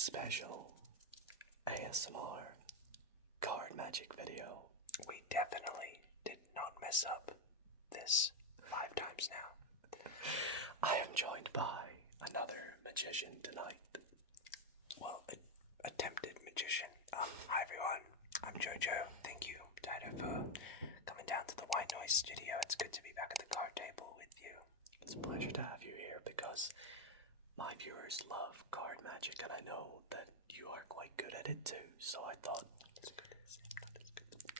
special ASMR card magic video. We definitely did not mess up this 5 times now. I am joined by another magician tonight. Well, attempted magician. Hi everyone, I'm Jojo. Thank you, Dido, for coming down to the White Noise studio. It's good to be back at the card table with you. It's a pleasure to have you here because my viewers love card magic and I know that you are quite good at it too, so I thought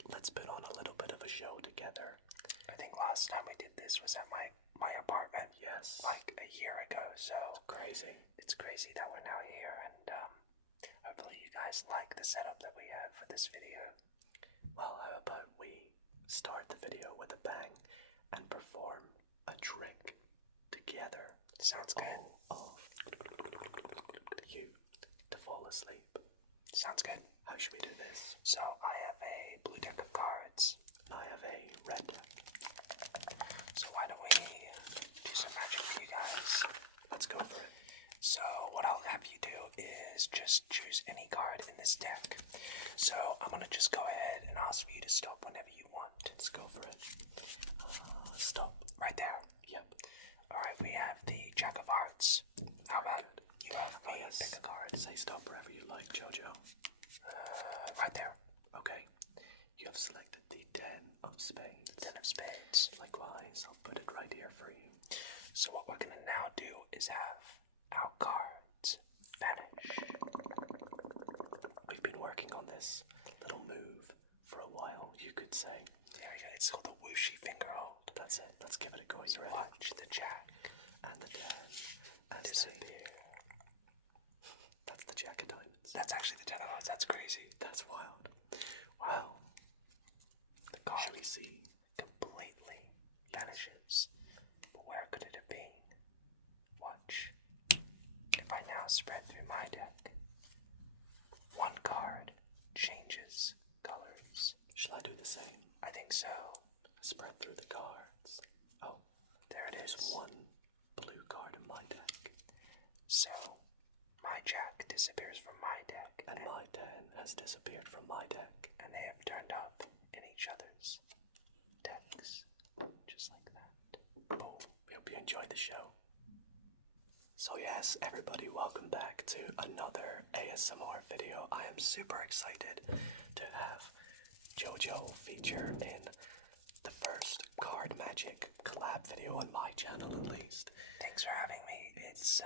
let's put on a little bit of a show together. I think last time we did this was at my apartment. Yes. Like a year ago, so It's crazy that we're now here, and hopefully you guys like the setup that we have for this video. Well, how about we start the video with a bang and perform a trick together. Sounds good. All of you to fall asleep. Sounds good. How should we do this? So I have a blue deck of cards. I have a red deck. So why don't we do some magic for you guys? Let's go for it. So what I'll have you do is just choose any card in this deck. So I'm gonna just go ahead and ask for you to stop whenever you want. Let's go for it. Stop. Right there. Yep. Alright, we have the Jack of Hearts. How about you have me pick a card? Say stop wherever you like, Jojo. Right there. Okay. You have selected the 10 of spades. 10 of spades. Likewise, I'll put it right here for you. So what we're gonna now do is have our cards vanish. We've been working on this little move for a while, you could say. There we go. It's called the whooshy finger hold. That's it. Let's give it a go. So watch the Jack and the 10 as disappear. That's the Jack of Diamonds. That's actually the 10 of Hearts. That's crazy. That's wild. Wow. The card Shall we see? completely vanishes. But where could it have been? Watch. If I now spread through my deck, one card changes colors. Shall I do the same? I think so. Spread through the cards. Oh, There it there's is. one blue card in my deck. So, my Jack disappears from my deck, And my 10 has disappeared from my deck. and they have turned up in each other's decks. Just like that. Boom. We hope you enjoyed the show. So yes, everybody, welcome back to another ASMR video. I am super excited to have Jojo feature in the first card magic collab video on my channel at least. Thanks for having me. It's,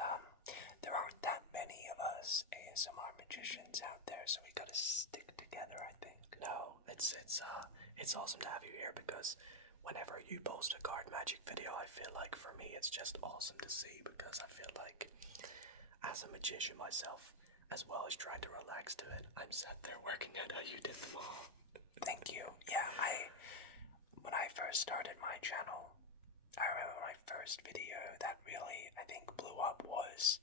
there aren't that many of us ASMR magicians out there, so we gotta stick together, I think. No, it's awesome to have you here because whenever you post a card magic video, I feel like for me it's just awesome to see because I feel like as a magician myself, as well as trying to relax to it, I'm sat there working out how you did them all. Thank you. Yeah, when I first started my channel, I remember my first video that really, I think, blew up was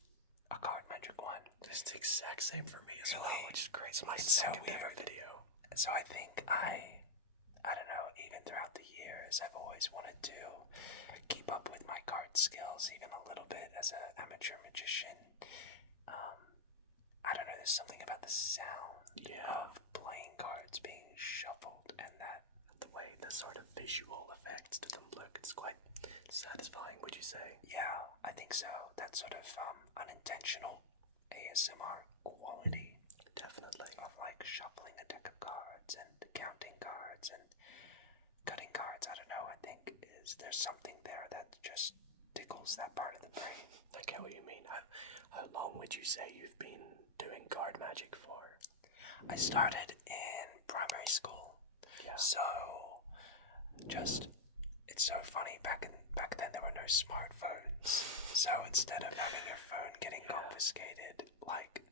a card magic one. It's the exact same for me as Really? well, which is great. It's my It's so second ever weird. video. So I think I don't know, even throughout the years, I've always wanted to keep up with my card skills, even a little bit as an amateur magician. I don't know, there's something about the sound of playing cards being shuffled and that. The way the sort of visual effects to them look, it's quite satisfying, would you say? Yeah, I think so. That sort of unintentional ASMR quality Definitely. of like shuffling a deck of cards and counting cards and cutting cards. I don't know, I think there's something there that just tickles that part of the brain. I get what you mean. How long would you say you've been doing card magic for? I started in primary school. Yeah. So it's so funny, back then there were no smartphones. So instead of having your phone getting confiscated, like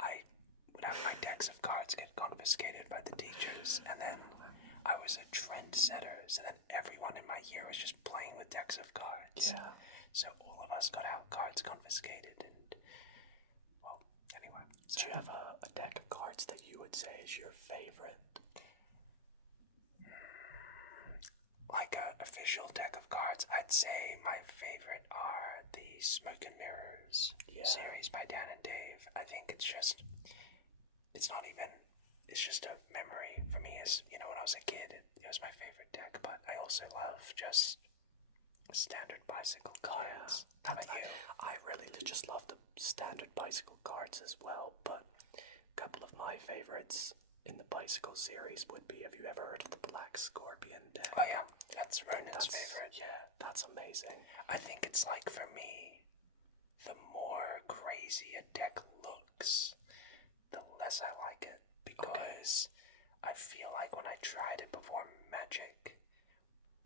I would have my decks of cards get confiscated by the teachers, and then I was a trendsetter, so then everyone in my year was just playing with decks of cards. Yeah. So all of us got our cards confiscated, and well, anyway. So Do you have a deck of cards that you would say is your favorite? like a official deck of cards, I'd say my favorite are the Smoke and Mirrors series by Dan and Dave. I think it's just a memory for me. As you know, when I was a kid, it was my favorite deck. But I also love just standard bicycle cards. How about you? I really just love the standard bicycle cards as well, but a couple of my favorites in the bicycle series would be, have you ever heard of the Black Scorpion deck? Oh yeah, that's Ronan's favorite. Yeah, that's amazing. I think it's like, for me, the more crazy a deck looks, the less I like it. Because I feel like when I tried to perform magic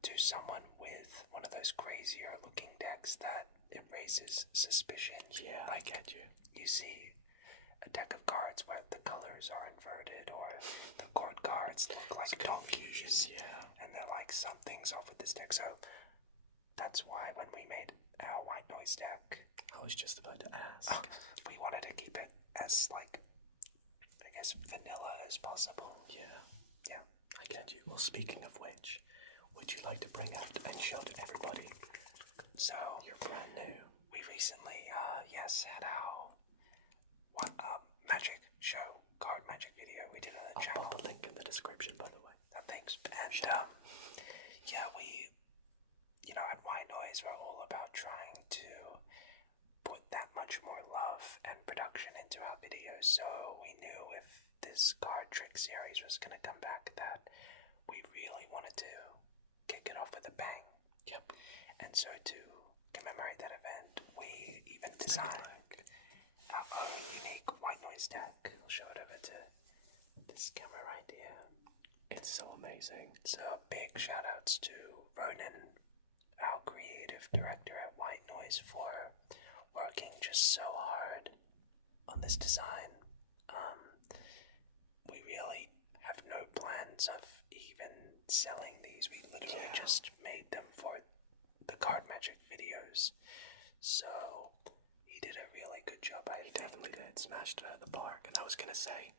to someone with one of those crazier looking decks, that it raises suspicion. Yeah, like, I get you. You see a deck of cards where the colors are inverted, or the court cards look like donkeys, and they're like, something's off with this deck. So that's why when we made our white noise deck, I was just about to ask. We wanted to keep it as, like, I guess, vanilla as possible. Yeah, I get you. Well, speaking of which, would you like to bring out and show to everybody? So you're brand new. We recently, had our magic show, card magic video we did on the channel. I'll pop a link in the description, by the way. Thanks. And we, at White Noise, we're all about trying to put that much more love and production into our videos. So we knew if this card trick series was going to come back, that we really wanted to kick it off with a bang. Yep. And so to commemorate that event, we even designed our own unique white noise deck. I'll show it over to this camera right here. It's so amazing. So big shout outs to Ronan, our creative director at White Noise, for working just so hard on this design. We really have no plans of even selling these. We literally just made them for the card magic videos. So he did a really good job. He definitely did. Smashed it out of the park. And I was gonna say,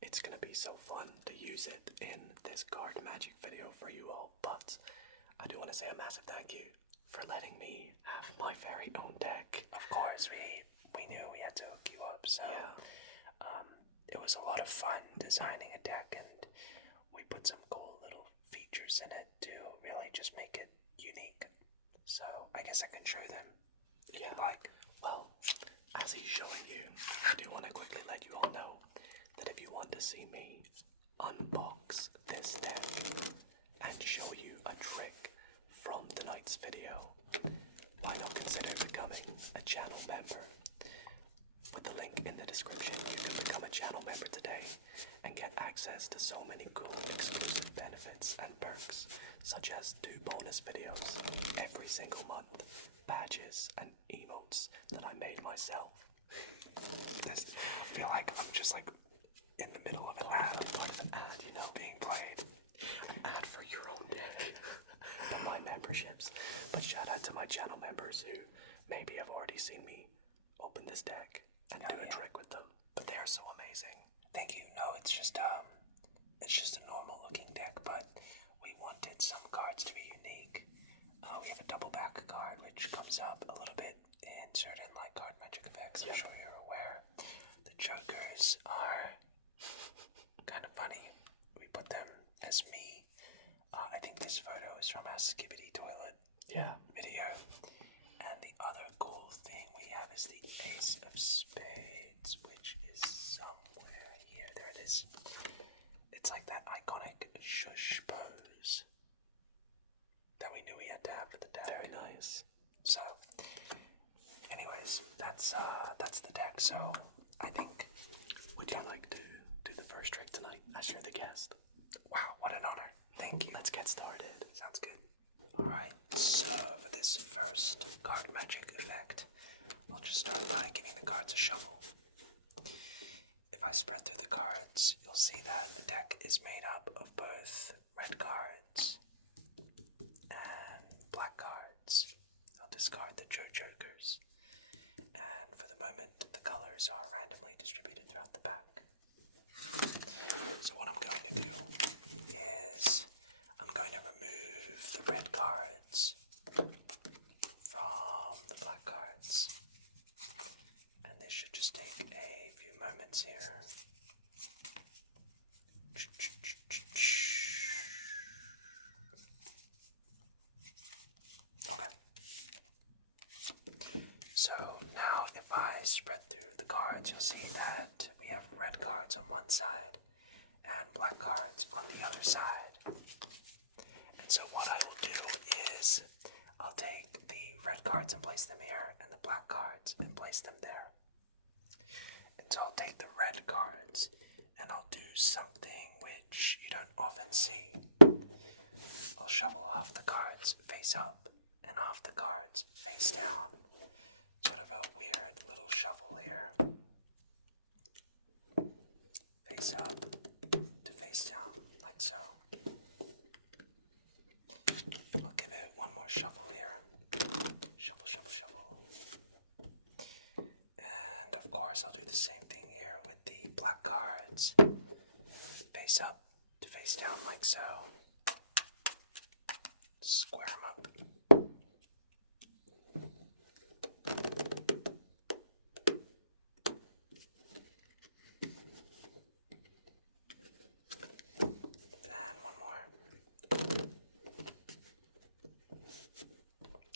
it's gonna be so fun to use it in this card magic video for you all. But I do want to say a massive thank you for letting me have my very own deck. Of course, we knew we had to hook you up. So it was a lot of fun designing a deck, and we put some cool little features in it to really just make it unique. So I guess I can show them if you like. Well, as he's showing you, I do want to quickly let you all know that if you want to see me unbox this deck and show you a trick from tonight's video, why not consider becoming a channel member? With the link in the description, you can become a channel member today and get access to so many cool exclusive benefits and perks, such as 2 bonus videos every single month, badges and emotes that I made myself. I feel like I'm just like in the middle of an ad. Part of an ad, you know, being played. An ad for your own deck. And my memberships. But shout out to my channel members who maybe have already seen me open this deck and do a trick with them. But they are so amazing. Thank you. No, it's just a normal looking deck, but we wanted some cards to be unique. We have a double back card which comes up a little bit in certain like card magic effects. I'm sure you're aware. The jokers are kind of funny. We put them as me. I think this photo is from our Skibbity Toilet video. And the other cool thing we have is the Ace of Spades, which is somewhere here. There it is. It's like that iconic shush pose that we knew we had to have for the deck. Very nice. So, anyways, that's the deck. So, I think. Would you like to do the first trick tonight as you're the guest? Wow, what an honor. Thank you. Let's get started. Sounds good. Alright, so for this first card magic effect, I'll just start by giving the cards a shuffle. If I spread through the cards, you'll see that the deck is made up of both red cards and black cards. I'll discard the jokers. And for the moment, the colors are randomly distributed throughout the back. So what I'm going to do is I'm going to remove the cards and place them here, and the black cards and place them there. And so I'll take the red cards and I'll do something which you don't often see. I'll shuffle half the cards face up and half the cards face down. Sort of a weird little shuffle here. Face up to face down, like so. I'll give it one more shuffle here. Shuffle, shuffle, shuffle. And of course I'll do the same thing here with the black cards. Face up to face down, like so. Square them up. And one more.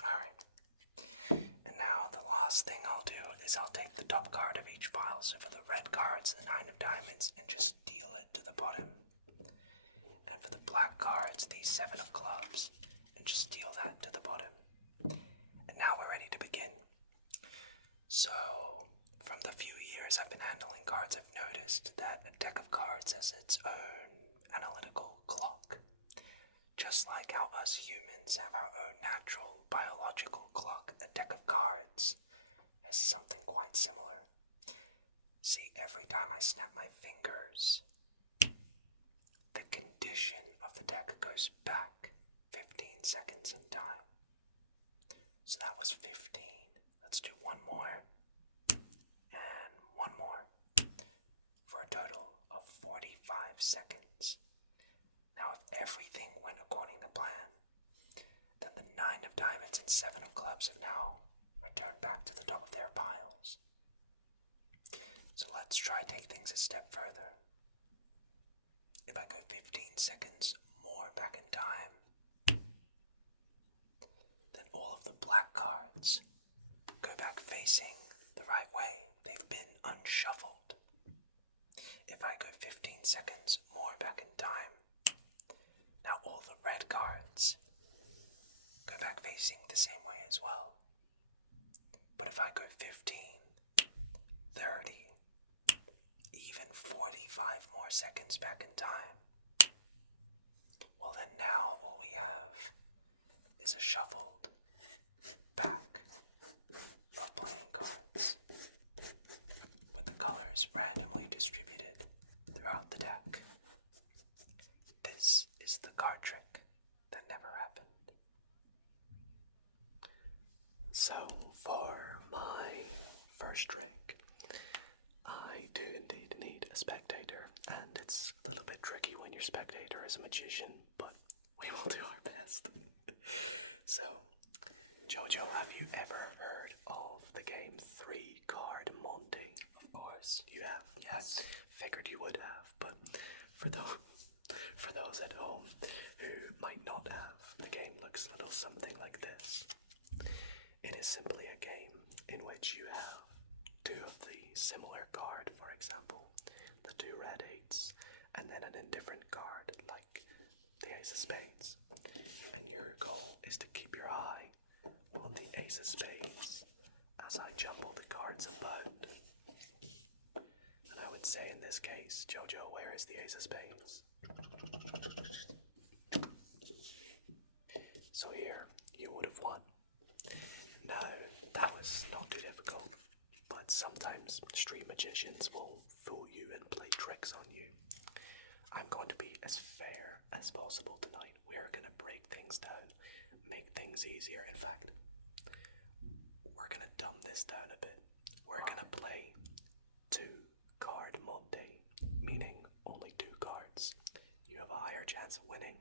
Alright. And now the last thing I'll do is I'll take the top card of each pile, so for the red cards, the 9 of diamonds, and just deal it to the bottom. And for the black cards, the 7 of clubs, and just deal that to the bottom. And now we're ready to begin. So, from the few years I've been handling cards, I've noticed that a deck of cards has its own analytical clock. Just like how us humans have our own natural biological clock, a deck of cards has something quite similar. See, every time I snap my fingers, the condition of the deck goes back 15 seconds in time. So that was 15. Let's do one more. And one more. For a total of 45 seconds. Now if everything went according to plan, then the 9 of diamonds and 7 of clubs have now returned back to the top of their piles. So let's try take things a step further. If I go 15 seconds more back in time, then all of the black cards go back facing the right way. They've been unshuffled. If I go 15 seconds more back in time, now all the red cards go back facing the same way as well. But if I go 15, 30, even 45 more seconds back in time, well then now all we have is a shuffled back of playing cards with the colors randomly distributed throughout the deck. This is the card trick that never happened. So, for my first trick, I do indeed need a spectator, and it's a little bit tricky when your spectator is a magician, but we will do our best. So, Jojo, have you ever heard of the game Card Monte? Of course, you have. Yes, figured you would have, but for those at home who might not have, the game looks a little something like this. It is simply a game in which you have two of the similar card, for example, the 2 red 8s, and then an indifferent card like the ace of spades. And your goal is to keep your eye on the ace of spades as I jumble the cards about. And I would say in this case, Jojo, where is the ace of spades? So here, you would have won. No, that was not too difficult, but sometimes street magicians will fool you and play tricks on you. I'm going to be as fair as possible tonight. We're going to break things down, make things easier. In fact, we're going to dumb this down a bit. We're going to play 2 Card Monte, meaning only 2 cards. You have a higher chance of winning,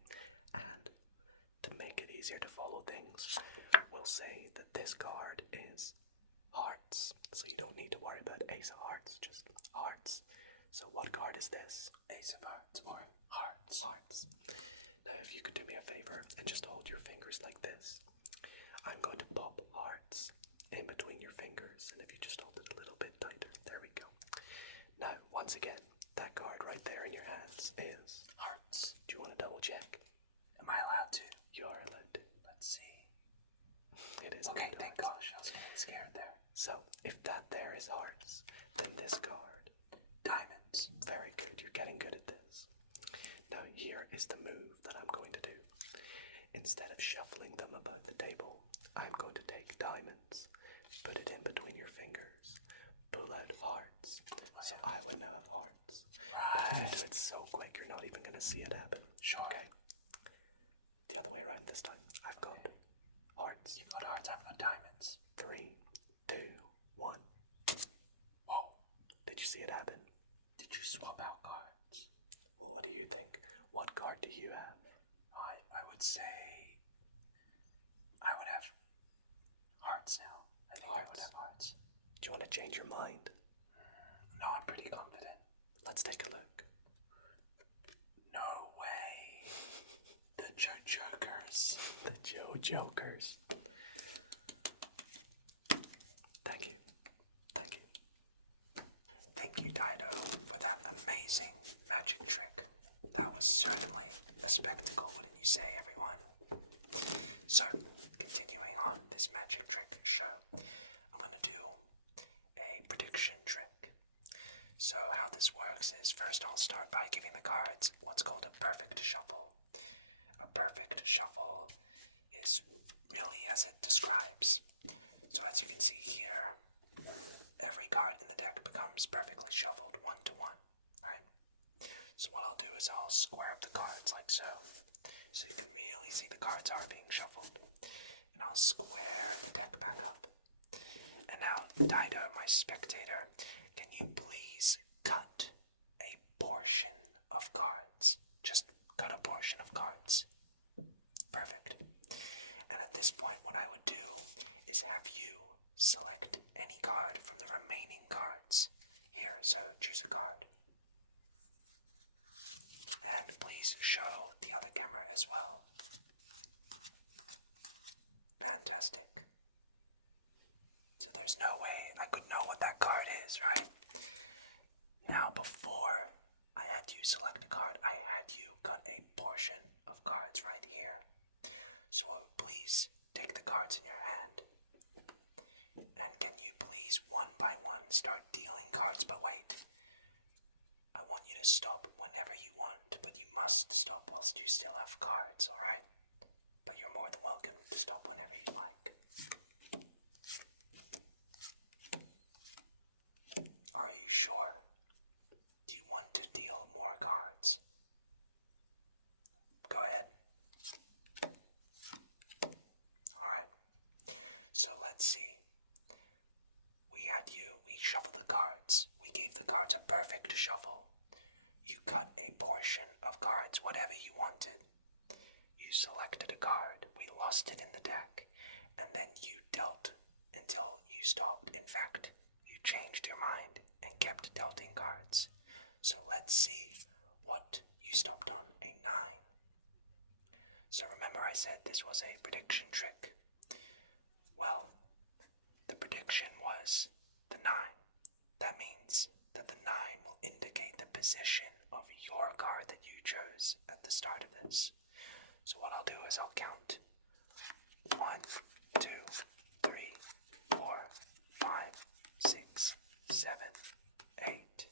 and to make it easier to follow things, we'll say that this card is hearts, so you don't need to worry about ace of hearts, just hearts. So what card is this? Ace of hearts or hearts. Hearts. Now if you could do me a favor and just hold your fingers like this, I'm going to pop hearts in between your fingers, and if you just hold it a little bit tighter, there we go. Now once again, that card right there in your hands is hearts. Do you want to double check? Am I allowed to? You are allowed to. Let's see. It is. Okay, thank gosh. is hearts. Then this card, Diamonds. very good, you're getting good at this. Now here is the move that I'm going to do. Instead of shuffling them about the table, I'm going to take diamonds, put it in between your fingers, pull out hearts, so I will now have hearts. Right. Do it so quick you're not even going to see it happen. Sure. Okay. The other way around this time. I've got hearts. You've got hearts, I've got diamonds. 3, 2, 1. Whoa. Did you see it happen? Did you swap out cards? Well, what do you think? What card do you have? I would say I would have hearts now. I think I would have hearts. Do you want to change your mind? No, I'm pretty confident. Let's take a look. No way. The Jokers. The Jokers. Thank you. Thank you. Thank you, Dido, for that amazing magic trick. That was certainly a spectacle, wouldn't you say, everyone? So, continuing on this magic trick show, I'm going to do a prediction trick. So how this works is, first I'll start by giving the cards what's called a perfect shuffle. A perfect shuffle is really as it describes. So as you can see here, every card in the deck becomes perfectly shuffled 1 to 1, right? So what I'll do is I'll square up the cards like so you can really see the cards are being shuffled. And I'll square the deck back up. And now, Dido, my spectator, can you please cut a portion of cards? Just cut a portion of cards. Perfect. And at this point, what I would do is have you select any card from the remaining cards. Here, so choose a card. And please show the other camera as well. Fantastic. So there's no way I could know what that card is, right? Now, before I had you select a card, I had you cut a portion of cards right here. So please take the cards in your hand. And can you please, one by one, start dealing cards? But wait. I want you to stop whenever you want, but you must stop whilst you still have cards, alright? But you're more than welcome to stop whenever you like. Are you sure? Do you want to deal more cards? Go ahead. Alright. So let's see. We shuffled the cards. We gave the cards a perfect shuffle. You cut a portion of cards, whatever you wanted. You selected a card. We lost it in the deck. And then you dealt until you stopped. In fact, you changed your mind and kept dealting cards. So let's see what you stopped on. A 9. So remember I said this was a prediction trick. Well, the prediction was the 9. That means that the 9 will indicate the position of your card that you chose at the start of this. So what I'll do is I'll count 1, 2, 3, 4, 5, 6, 7, 8.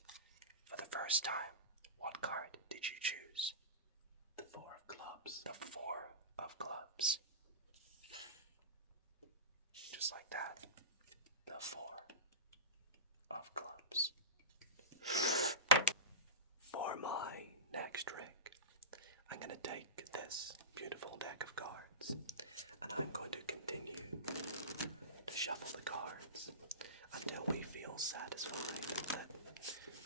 For the first time, what card did you choose? The 4 of clubs. The 4 of clubs. Just like that. The 4 of clubs. For my next trick, I'm going to take this beautiful deck of cards and I'm going to continue to shuffle the cards until we feel satisfied that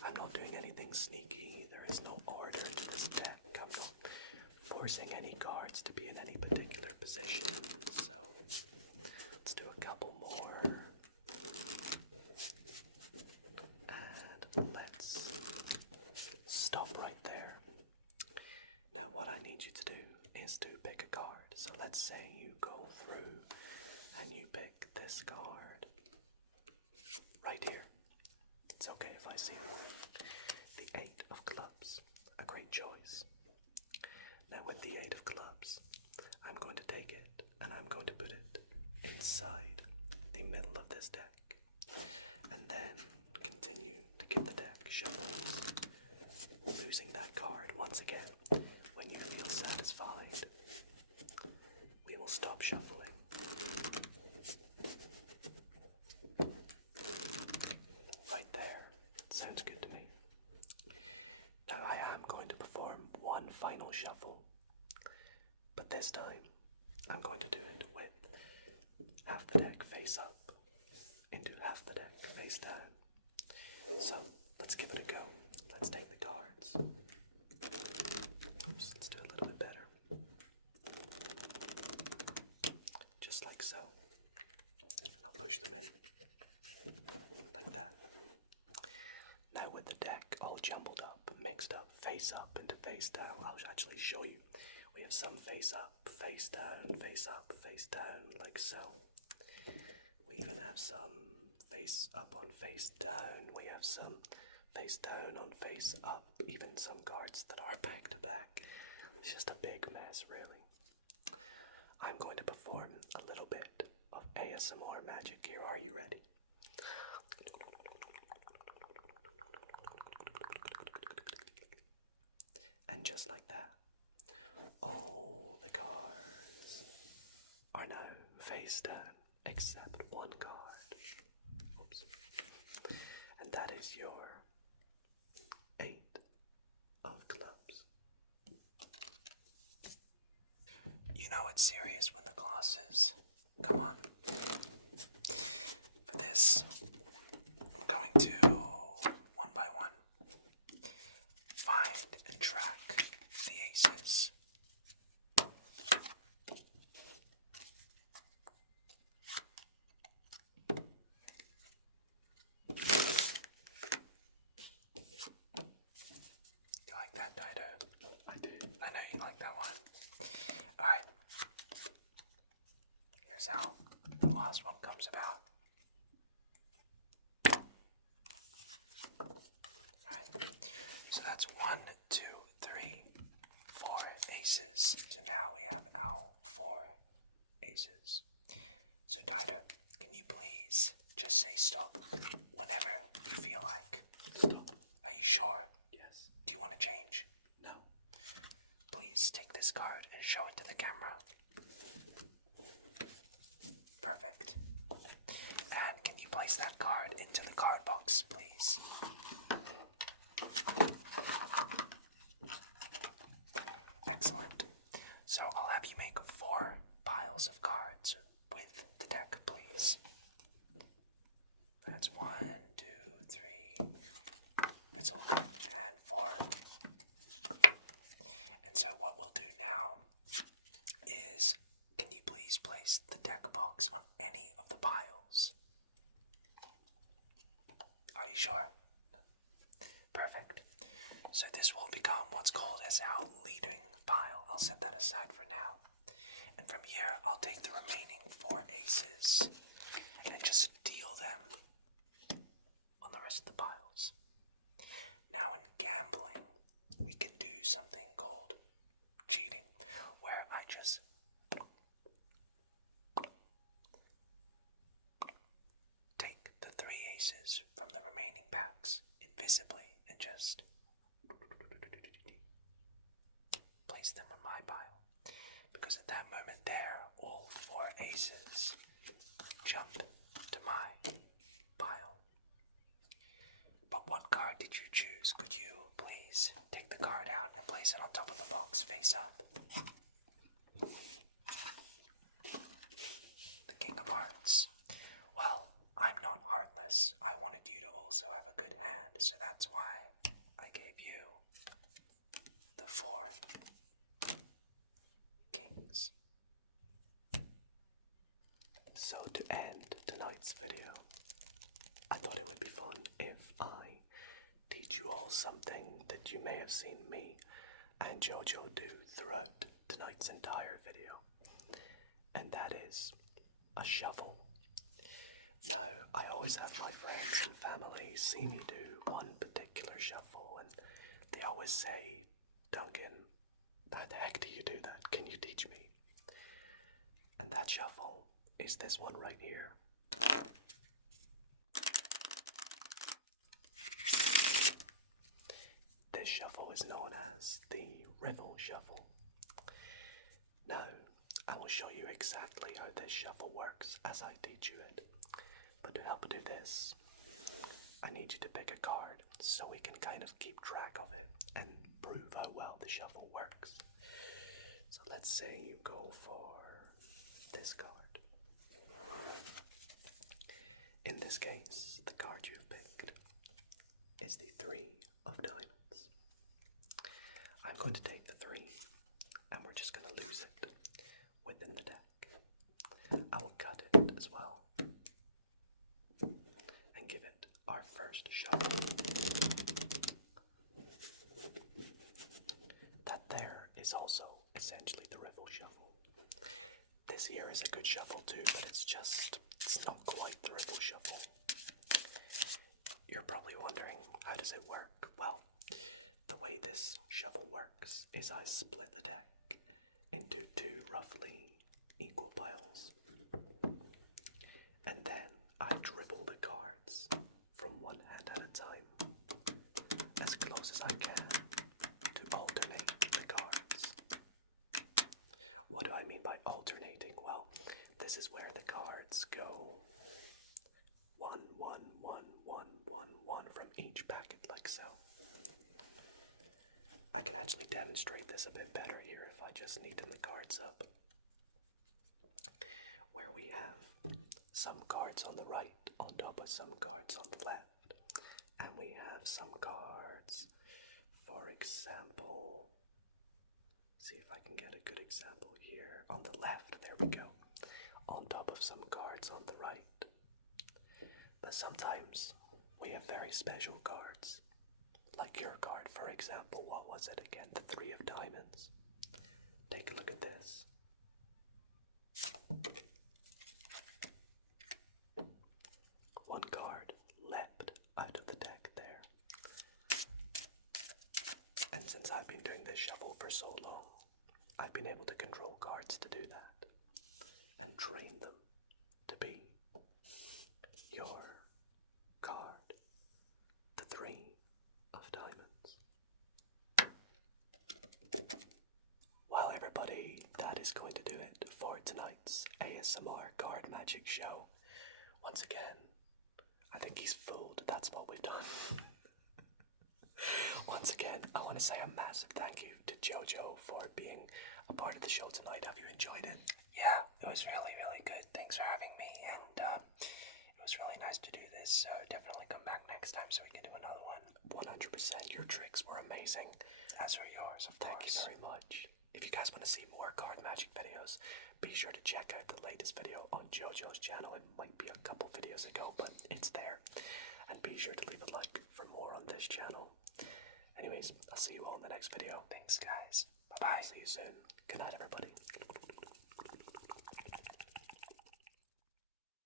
I'm not doing anything sneaky. There is no order to this deck. I'm not forcing any cards to be in any particular position. So let's do a couple more. And let's stop right there. Now what I need you to do is to pick a card. So let's say you go through and you pick this card right here. It's okay if I see it. The 8 of clubs, a great choice. Now with the 8 of clubs, I'm going to take it and I'm going to put it inside the middle of this deck. And then once again, when you feel satisfied, we will stop shuffling. Right there. Sounds good to me. Now I am going to perform one final shuffle, but this time I'm going to do it with half the deck face up into half the deck face down. So let's give it a go. Let's take the cards. Oops, let's do a little bit better. Just like so. I'll push them in. Like that. Now with the deck all jumbled up, mixed up, face up into face down, I'll actually show you. We have some face up, face down, like so. We even have some face up on face down. We have some face down on face up. Even some cards that are back to back. It's just a big mess, really. I'm going to perform a little bit of ASMR magic here. Are you ready? And just like that, all the cards are now face down, except one card. Oops. And that is your 8 of clubs. You know it's serious when the glasses come on. For this, we're going to, one by one, find and track the aces. You like that, Dido? I do. I know you like that one. Alright. Here's how the last one comes about. Alright. So that's 1, 2, 3, 4 aces. So now we have 4 aces. So Dido, can you please just say stop whenever you feel like? Stop. Are you sure? Yes. Do you want to change? No. Please take this card and show it to the camera. Perfect. And can you place that card into the card box, please? Excellent. So I'll have you make 4 piles of cards with the deck, please. That's 1, 2, 3. That's 1 and 4. And so what we'll do now is, can you please place the deck box on any of the piles? Are you sure? Perfect. So this will become what's called as our leading pile. I'll set that aside for now. And from here, I'll take the remaining 4 aces and just deal them on the rest of the piles. Now in gambling, we can do something called cheating, where I just take the 3 aces from the remaining packs invisibly and just place them in my pile. Because at that moment there, all 4 aces jumped to my pile. But what card did you choose? Could you please take the card out and place it on top of the box face up? The King of Hearts. Well, I'm not heartless. I wanted you to also have a good hand, so that's why I gave you the 4 kings. So to end tonight's video, I thought it would be fun if I teach you all something that you may have seen me and JoJo do throughout tonight's entire video. And that is a shuffle. Now, I always have my friends and family see me do one particular shuffle, and they always say, Duncan, how the heck do you do that? Can you teach me? And that shuffle is this one right here. This shuffle is known as the Riffle Shuffle. Now, I will show you exactly how this shuffle works as I teach you it. But to help do this, I need you to pick a card so we can kind of keep track of it and prove how well the shuffle works. So let's say you go for this card. In this case, the card you've picked is the 3 of diamonds. I'm going to take the 3 and we're just going to lose it within the deck. I will cut it as well and give it our first shuffle. That there is also essentially the Riffle Shuffle. This here is a good shuffle too, but it's not quite the Riffle Shuffle. You're probably wondering, how does it work? Well, the way this shuffle works is I split the deck into 2 roughly equal piles. And then I dribble the cards from one hand at a time, as close as I can, to alternate the cards. What do I mean by alternating? Well, this is where the cards go 1, 1, 1, 1, 1, 1 from each packet, like so. I can actually demonstrate this a bit better here if I just neaten the cards up. Where we have some cards on the right on top of some cards on the left. And we have some cards, for example, see if I can get a good example here. On the left, there we go. On top of some cards on the right. But sometimes we have very special cards. Like your card, for example. What was it again? The 3 of diamonds. Take a look at this. One card leapt out of the deck there. And since I've been doing this shuffle for so long, I've been able to control cards to do that. And train them to be your card. The 3 of diamonds. Well, everybody, that is going to do it for tonight's ASMR card magic show. Once again, I think he's fooled. That's what we've done. Once again, I want to say a massive thank you to Jojo for being a part of the show tonight. Have you enjoyed it? Yeah, it was really, really good. Thanks for having me, and it was really nice to do this, so definitely come back next time so we can do another one. 100%. Your tricks were amazing. As were yours, of Thank course. you very much. If you guys want to see more card magic videos, be sure to check out the latest video on Jojo's channel. It might be a couple videos ago, but it's there. And be sure to leave a like for more on this channel. Anyways, I'll see you all in the next video. Thanks, guys. Bye-bye. See you soon. Good night, everybody.